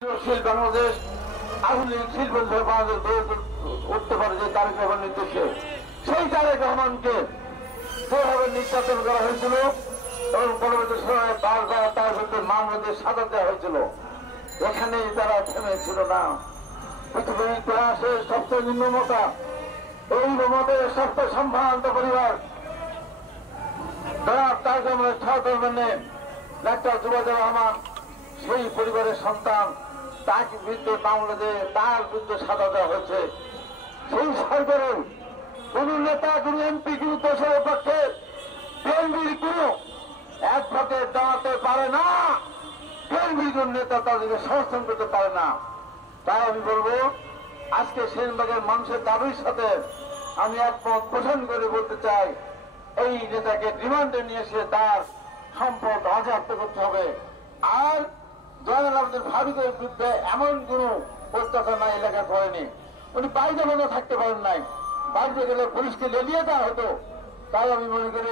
বাংলাদেশ আধুনিক শিল্প বাংলাদেশ গড়ে উঠতে পারে যে তারেক রহমান নির্দেশে সেই তারেক রহমানকে যেভাবে নির্যাতন করা হয়েছিল এবং পরবর্তী সময়ে বারবার তার বিরুদ্ধে মামলাদের সাজা দেওয়া হয়েছিল। এখানেই তারা থেমেছিল না। পৃথিবীর ইতিহাসে সবচেয়ে নিম্নমতা এই মতের সবচেয়ে সম্ভ্রান্ত পরিবার তারেক রহমানের সহকর্মী ডাক্তার যুবজুর রহমান সেই পরিবারের সন্তান, তাকে বিরুদ্ধে মামলা দিয়ে তার বিরুদ্ধে সাজা দেওয়া হয়েছে। সেই সরকারের কোন নেতা, কোন এমপি, কোন দেশের পক্ষে বিএনপির কোন অ্যাডভোকেট দাঁড়াতে পারে না, বিএনপির কোন নেতা তাদেরকে সমর্থন করতে পারে না। তাই আমি বলবো, আজকে সেনবাগের মানুষের দাবির সাথে আমি একমত পোষণ করে বলতে চাই, এই নেতাকে রিমান্ডে নিয়ে এসে তার সম্পদ বাজেয়াপ্ত করতে হবে। আর জয়নাল আবেদিন ফারুকের বিরুদ্ধে এমন কোন অত্যাচার না এলাকা করেনি। উনি বাইরে মনে থাকতে পারেন নাই, বাইরে গেলে পুলিশকে লেলিয়ে দেওয়া হতো। তাই আমি মনে করি